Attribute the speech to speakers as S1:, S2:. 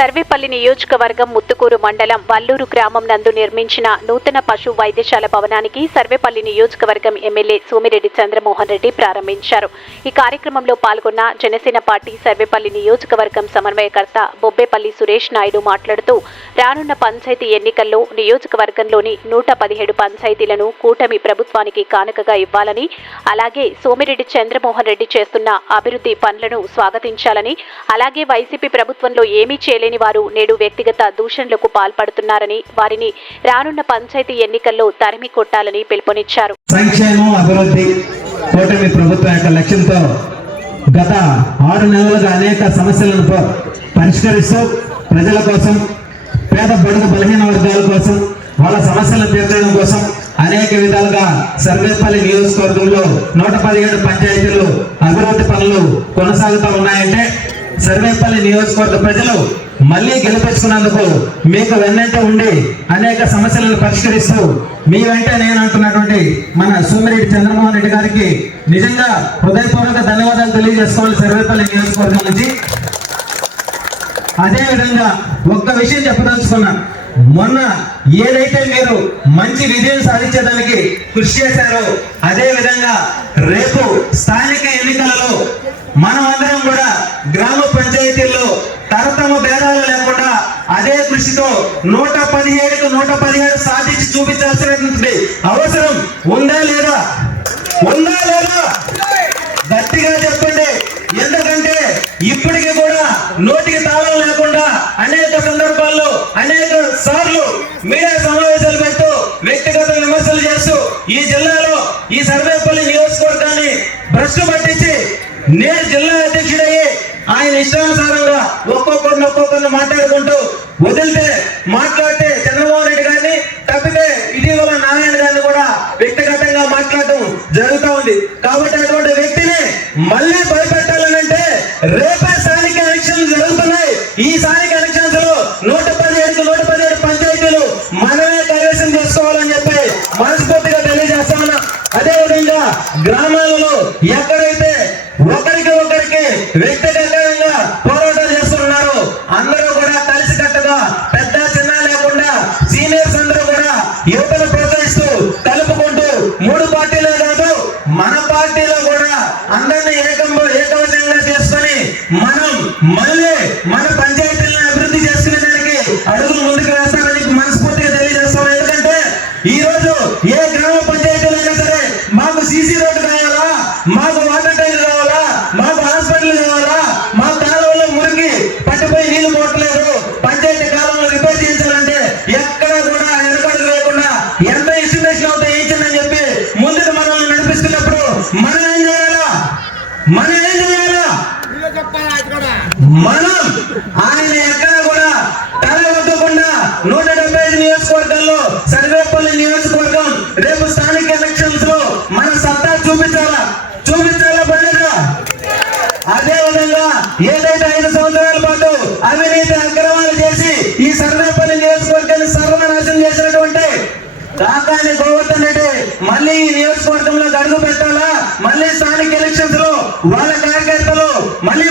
S1: serve నియోజకవర్గం ముత్తుకూరు మండలం వల్లూరు గ్రామం నందు నిర్మించిన నూతన పశు వైద్యశాల భవనానికి సర్వేపల్లి నియోజకవర్గం ఎమ్మెల్యే సోమిరెడ్డి చంద్రమోహన్ రెడ్డి ప్రారంభించారు. ఈ కార్యక్రమంలో పాల్గొన్న జనసేన పార్టీ సర్వేపల్లి నియోజకవర్గం సమన్వయకర్త బొబ్బేపల్లి సురేష్ నాయుడు మాట్లాడుతూ రానున్న పంచాయతీ ఎన్నికల్లో నియోజకవర్గంలోని నూట పదిహేడు పంచాయతీలను కూటమి ప్రభుత్వానికి కానుకగా ఇవ్వాలని అలాగే సోమిరెడ్డి చంద్రమోహన్ రెడ్డి చేస్తున్న అభివృద్ధి పనులను స్వాగతించాలని అలాగే వైసీపీ ప్రభుత్వంలో ఏమీ చేయలేని వారు నేడు వ్యక్తిగత దూషణలకు పాల్పడుతున్నారని వారిని రానున్న పంచాయతీ ఎన్నికల్లో తరిమి కొట్టాలని పిలుపునిచ్చారు.
S2: సంక్షేమం అభివృద్ధి కూటమి ప్రభుత్వం యొక్క లక్ష్యంతో గత ఆరు నెలలుగా అనేక సమస్యలను పరిష్కరిస్తూ ప్రజల కోసం పేద బడుగు బలహీన వర్గాల కోసం వాళ్ళ సమస్యలను తీర్చడం కోసం అనేక విధాలుగా సర్వేపల్లి నియోజకవర్గంలో నూట పదిహేడు పంచాయతీలు అభివృద్ధి పనులు కొనసాగుతూ ఉన్నాయంటే సర్వేపల్లి నియోజకవర్గ ప్రజలు మళ్ళీ గెలిపించుకున్నందుకు మీకు వెన్నంట ఉండి అనేక సమస్యలను పరిష్కరిస్తూ మీ వెంట నేను అంటున్నటువంటి మన సోమిరెడ్డి చంద్రమోహన్ రెడ్డి గారికి నిజంగా హృదయపూర్వక ధన్యవాదాలు తెలియజేసుకోవాలి సర్వేపల్లి నియోజకవర్గం నుంచి. అదేవిధంగా ఒక్క విషయం చెప్పదలుచుకున్నా. మొన్న ఏదైతే మీరు మంచి విజయం సాధించడానికి కృషి చేశారో అదే విధంగా రేపు స్థానిక ఎన్నికలలో మనం అందరం కూడా గ్రామ పంచాయతీల్లో తరతమ భేదాలు లేకుండా అదే కృషితో నూట పదిహేడుకు నూట పదిహేడు సాధించి చూపించాల్సినటువంటి అవసరం ఉందా లేదా? ఉందా లేదా? గట్టిగా చెప్పండి. ఎందుకంటే ఇప్పటికి కూడా నోటికి తాళం లేకుండా అనేక సందర్భాల్లో అనేక సార్లు మీడియా సమావేశాలు పెడుతూ వ్యక్తిగత విమర్శలు చేస్తూ ఈ జిల్లాలో ఈ సర్వేపల్లి నియోజకవర్గాన్ని భ్రష్టు పట్టించి నేను జిల్లా అధ్యక్షుడే ఆయన ఇష్టానుసారంగా ఒక్కొక్కరిని ఒక్కొక్కరిని మాట్లాడుకుంటూ వదిలితే మాట్లాడితే చంద్రబాబు నాయుడు గారిని తప్పితే ఇటీవల నారాయణ గారిని కూడా వ్యక్తిగతంగా మాట్లాడటం జరుగుతూ ఉంది. కాబట్టి అటువంటి వ్యక్తిని మళ్ళీ భయపెట్టాలనంటే రేపే స్థానిక ఎలక్షన్లు జరుగుతున్నాయి. ఈ స్థానిక ఎలక్షన్స్లో నూట పదిహేడు నూట పదిహేడు పంచాయతీలు మనమే కైవసం చేసుకోవాలని చెప్పి మనస్ఫూర్తిగా తెలియజేస్తా ఉన్నా. అదే విధంగా గ్రామాలలో ఎక్కడైతే ఒకరికి ఒకరికి వ్యక్తి மூணு பாட்டு నూట డెబ్బై ఐదు నియోజకవర్గాల్లో సర్వేపల్లి నియోజకవర్గం రేపు స్థానిక ఎలక్షన్స్లో మన సత్తా చూపించాలా? చూపించాలా పడలేదా అదే విధంగా ఏదైతే ఐదు సంవత్సరాల పాటు అవినీతి అక్రమాలు చేసి ఈ సర్వేపల్లి నియోజకవర్గాన్ని సర్వనాశనం చేసినటువంటి కాకాని గోవర్ధన్ రెడ్డి మళ్ళీ ఈ నియోజకవర్గంలో అడుగు పెట్టాలా? మళ్ళీ స్థానిక ఎలక్షన్స్లో వాళ్ళ కార్యకర్తలు మళ్ళీ